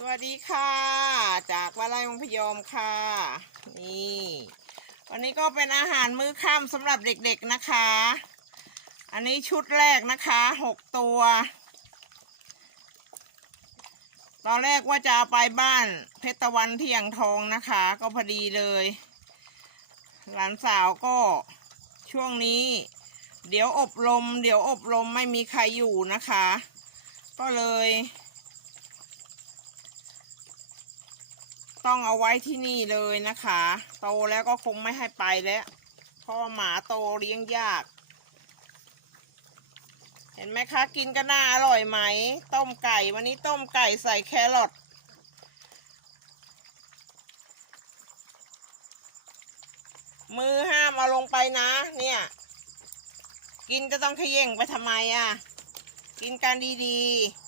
สวัสดีค่ะ จากวาลัยมังพยอมค่ะ นี่ วันนี้ก็เป็นอาหารมื้อค่ำสำหรับเด็กๆนะคะ อันนี้ชุดแรกนะคะหกตัว ตอนแรกว่าจะเอาไปบ้านเพชรตะวันที่อ่างทองนะคะ ก็พอดีเลย หลานสาวก็ช่วงนี้ เดี๋ยวอบรม เดี๋ยวอบรมไม่มีใครอยู่นะคะ ก็เลย ต้องเอาไว้ที่นี่เลยนะคะ โตแล้วก็คงไม่ให้ไปแล้วเพราะว่าหมาโตเลี้ยงยาก เห็นไหมคะ กินก็น่าอร่อยไหม ต้มไก่วันนี้ต้มไก่ใส่แครอทมือห้ามเอาลงไปนะ เนี่ย กินก็ต้องขย่งไปทำไมอะ กินกันดีๆ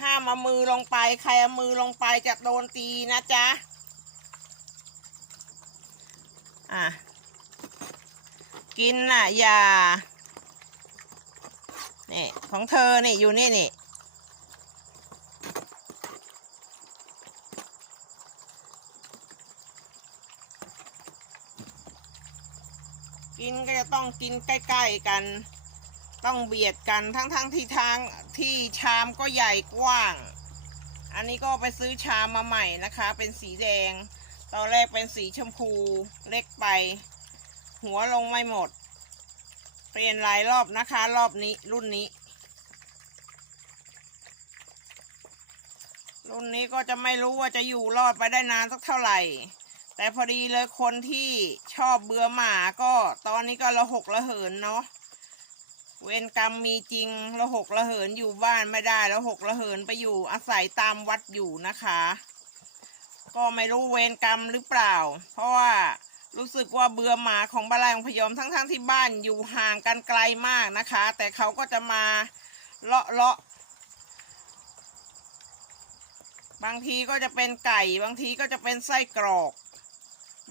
ห้ามเอามือลงไป ใครเอามือลงไปจะโดนตีนะจ๊ะ อะ กินน่ะอย่า นี่ ของเธอนี่ อยู่นี่นี่ กินก็จะต้องกินใกล้ ๆ กัน ต้องเบียดกันทั้งๆที่ทางที่ชามก็ใหญ่กว้าง อันนี้ก็ไปซื้อชามมาใหม่นะคะ เป็นสีแดง ตอนแรกเป็นสีชมพูเล็กไป หัวลงไม่หมด เปลี่ยนหลายรอบนะคะ รอบนี้รุ่นนี้ รุ่นนี้ก็จะไม่รู้ว่าจะอยู่รอดไปได้นานสักเท่าไหร่ แต่พอดีเลยคนที่ชอบเบื่อหมาก็ตอนนี้ก็ระหกระเหินเนาะ เวรกรรมมีจริงระหกระเหินอยู่บ้านไม่ได้ระหกระเหินไปอยู่อาศัยตามวัดอยู่นะคะ ก็ไม่รู้เวรกรรมหรือเปล่า เพราะว่ารู้สึกว่าเบื่อหมาของบาลายองพยอมทั้งๆทที่บ้านอยู่ห่างกันไกลมากนะคะ แต่เขาก็จะมาเลาะเลาะบางทีก็จะเป็นไก่ บางทีก็จะเป็นไส้กรอก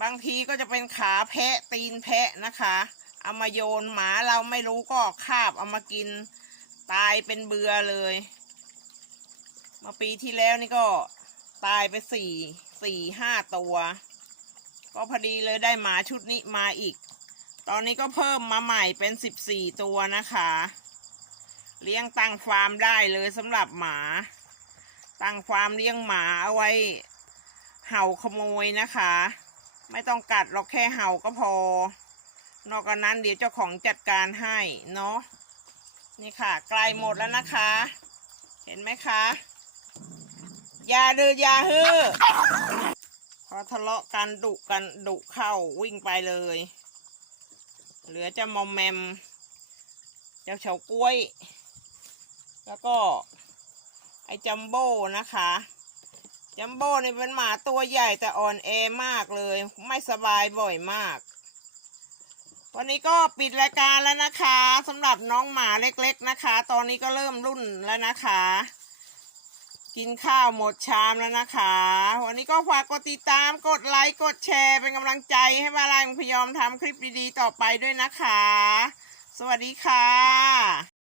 บางทีก็จะเป็นขาแพะตีนแพะนะคะ เอามาโยนหมาเราไม่รู้ก็คาบเอามากิน ตายเป็นเบือเลยมื่อปีที่แล้วนี่ก็ตายไปสี่สี่ห้าตัว ก็พอดีเลยได้หมาชุดนี้มาอีก ตอนนี้ก็เพิ่มมาใหม่เป็นสิบสี่ตัวนะคะ เลี้ยงตั้งฟาร์มได้เลยสำหรับหมา ตั้งฟาร์มเลี้ยงหมาเอาไว้ เห่าขโมยนะคะ ไม่ต้องกัดหรอกแค่เห่าก็พอ นอกจากนั้นเดี๋ยวเจ้าของจัดการให้เนาะนี่ค่ะใกลหมดแล้วนะคะ เห็นไหมคะยาเดือยาฮือพอทะเลาะกันดุกันดุเข้าวิ่งไปเลย เหลือจะมอมแมม เจ้าเฉากล้วย แล้วก็ ไอ้จัมโบ้นะคะจัมโบ้นี่เป็นหมาตัวใหญ่แต่อ่อนแอมากเลย ไม่สบายบ่อยมาก วันนี้ก็ปิดรายการแล้วนะคะสำหรับน้องหมาเล็กๆนะคะ ตอนนี้ก็เริ่มรุ่นแล้วนะคะ กินข้าวหมดชามแล้วนะคะ วันนี้ก็ฝากกดติดตามกดไลค์กดแชร์เป็นกำลังใจให้บาลายพยอมทำคลิปดีๆต่อไปด้วยนะคะ สวัสดีค่ะ